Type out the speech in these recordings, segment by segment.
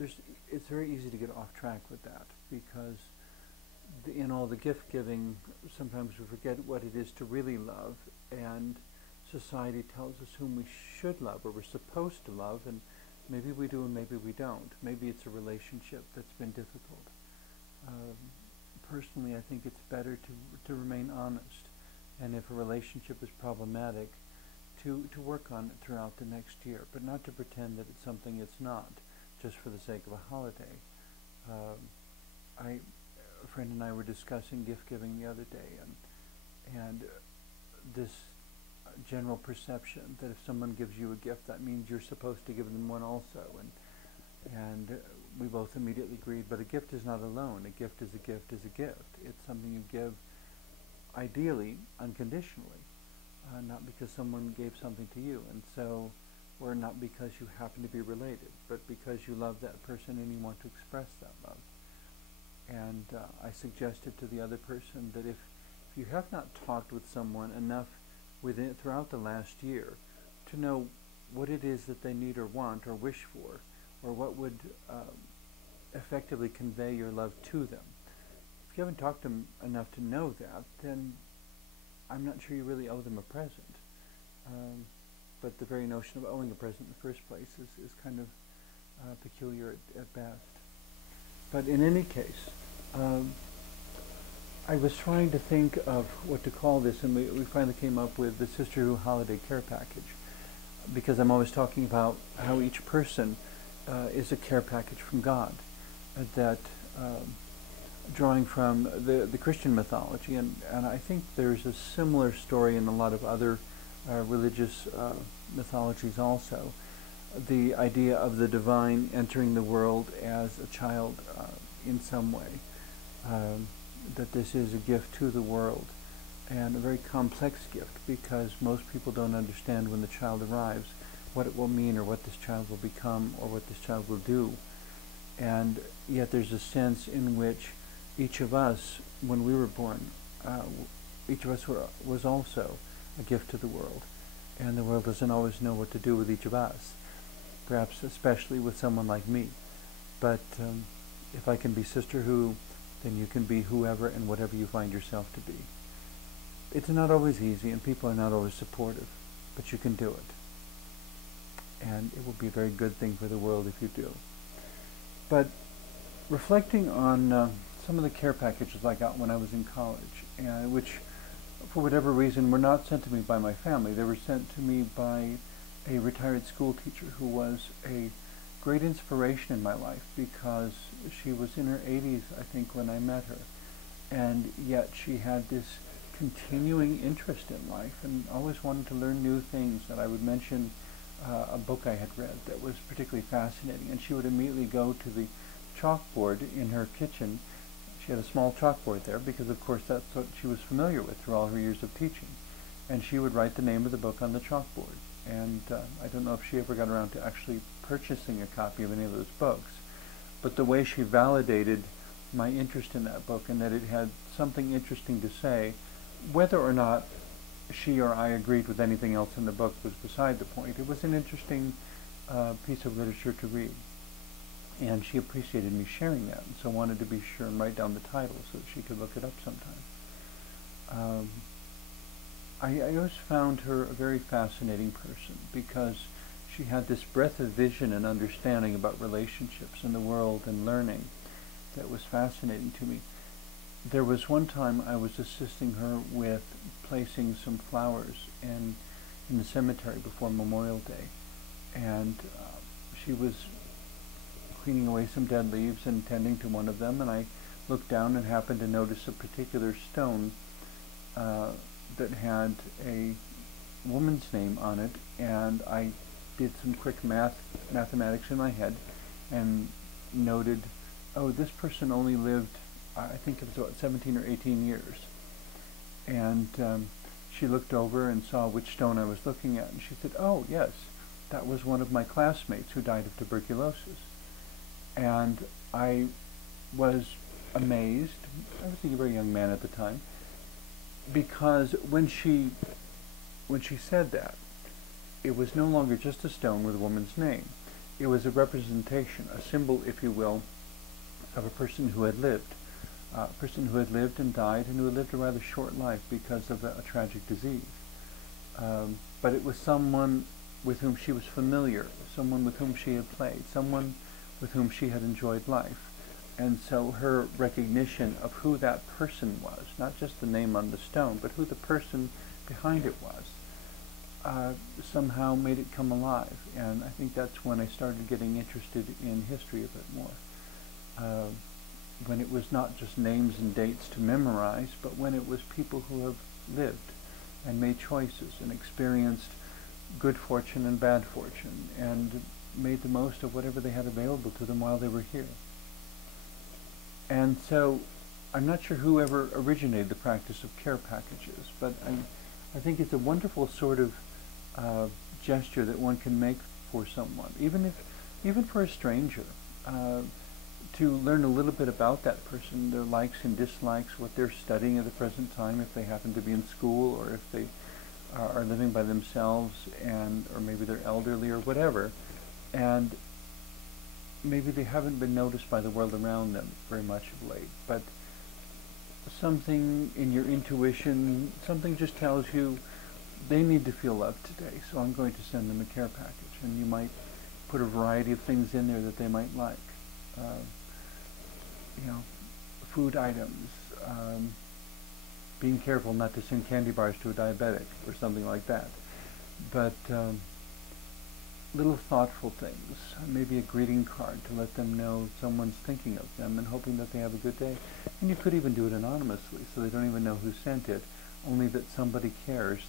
it's very easy to get off track with that because in all the gift giving, sometimes we forget what it is to really love, and society tells us whom we should love or we're supposed to love, and maybe we do and maybe we don't. Maybe it's a relationship that's been difficult. Um, Personally, I think it's better to remain honest, and if a relationship is problematic, to work on it throughout the next year, but not to pretend that it's something it's not, just for the sake of a holiday. Um, a friend and I were discussing gift giving the other day, and this general perception that if someone gives you a gift, that means you're supposed to give them one also, and we both immediately agreed. But a gift is not alone. A gift is a gift is a gift. It's something you give, ideally, unconditionally, not because someone gave something to you, and so, or not because you happen to be related, but because you love that person and you want to express that love. And I suggested to the other person that if you have not talked with someone enough throughout the last year to know what it is that they need or want or wish for, or what would effectively convey your love to them, if you haven't talked to them enough to know that, then I'm not sure you really owe them a present. But the very notion of owing a present in the first place is kind of peculiar at best. But in any case, I was trying to think of what to call this, and we finally came up with the Sister Who Holiday Care Package, because I'm always talking about how each person is a care package from God, that drawing from the Christian mythology, and I think there's a similar story in a lot of other religious mythologies also, the idea of the divine entering the world as a child in some way, that this is a gift to the world, and a very complex gift, because most people don't understand when the child arrives what it will mean or what this child will become or what this child will do. And yet there's a sense in which each of us, when we were born, each of us was also a gift to the world, and the world doesn't always know what to do with each of us, perhaps especially with someone like me. But if I can be Sister Who, then you can be whoever and whatever you find yourself to be. It's not always easy, and people are not always supportive, but you can do it. And it will be a very good thing for the world if you do. But reflecting on some of the care packages I got when I was in college, which for whatever reason were not sent to me by my family. They were sent to me by a retired school teacher who was a great inspiration in my life, because she was in her 80s, I think, when I met her. And yet she had this continuing interest in life and always wanted to learn new things. And I would mention a book I had read that was particularly fascinating, and she would immediately go to the chalkboard in her kitchen. She had a small chalkboard there because, of course, that's what she was familiar with through all her years of teaching. And she would write the name of the book on the chalkboard. And I don't know if she ever got around to actually purchasing a copy of any of those books, but the way she validated my interest in that book and that it had something interesting to say, whether or not she or I agreed with anything else in the book was beside the point. It was an interesting piece of literature to read, and she appreciated me sharing that, and so wanted to be sure and write down the title so that she could look it up sometime. I always found her a very fascinating person, because she had this breadth of vision and understanding about relationships in the world and learning that was fascinating to me. There was one time I was assisting her with placing some flowers in the cemetery before Memorial Day, and she was cleaning away some dead leaves and tending to one of them, and I looked down and happened to notice a particular stone that had a woman's name on it, and I did some quick mathematics in my head and noted, oh, this person only lived, I think it was about 17 or 18 years. And she looked over and saw which stone I was looking at, and she said, oh, yes, that was one of my classmates who died of tuberculosis. And I was amazed. I was a very young man at the time, because when she said that, it was no longer just a stone with a woman's name. it was a representation, a symbol, if you will, of a person who had lived. A person who had lived and died, and who had lived a rather short life because of a tragic disease. But it was someone with whom she was familiar, someone with whom she had played, someone with whom she had enjoyed life. And so her recognition of who that person was, not just the name on the stone, but who the person behind it was, somehow made it come alive. And I think that's when I started getting interested in history a bit more. When it was not just names and dates to memorize, but when it was people who have lived and made choices and experienced good fortune and bad fortune and made the most of whatever they had available to them while they were here. And so I'm not sure who ever originated the practice of care packages, but I think it's a wonderful sort of gesture that one can make for someone, even for a stranger, to learn a little bit about that person, their likes and dislikes, what they're studying at the present time, if they happen to be in school, or if they are living by themselves, or maybe they're elderly or whatever, and maybe they haven't been noticed by the world around them very much of late, but something in your intuition, something just tells you they need to feel loved today, so I'm going to send them a care package. And you might put a variety of things in there that they might like. Food items, being careful not to send candy bars to a diabetic or something like that. But little thoughtful things, maybe a greeting card to let them know someone's thinking of them and hoping that they have a good day. And you could even do it anonymously, so they don't even know who sent it, only that somebody cares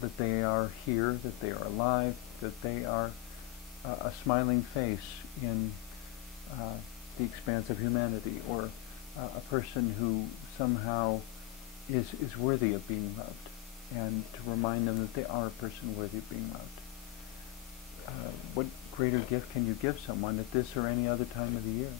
that they are here, that they are alive, that they are a smiling face in the expanse of humanity, or a person who somehow is worthy of being loved, and to remind them that they are a person worthy of being loved. What greater gift can you give someone at this or any other time of the year?